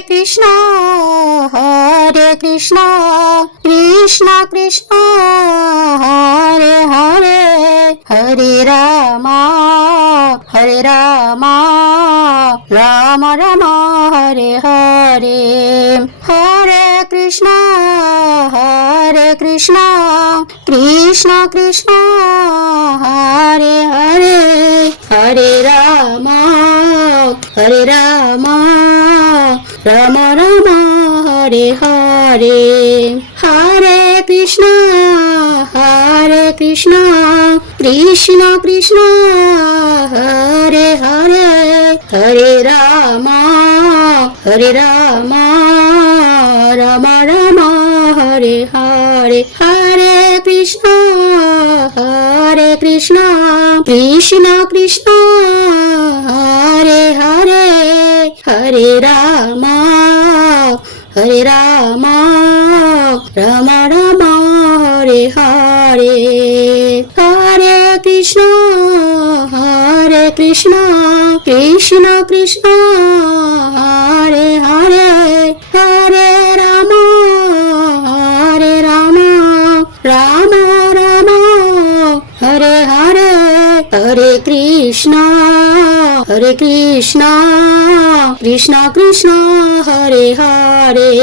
Krishna Krishna Krishna Hare Hare Hare Ram Ram Ram Hare Hare Hare Krishna Krishna Krishna Hare Hare Hare Ram Ram Ram Hare Hare Hare Krishna Krishna Krishna Hare Hare Hare Ram Ram Ram Hare Hare Hare Krishna Krishna Krishna Hare Hare Hare Ram Ram Ram Hare Hare Hare Krishna Krishna Hare Hare Hare Ram Ram Hare Hare Hare Krishna Krishna Krishna Hare Hare.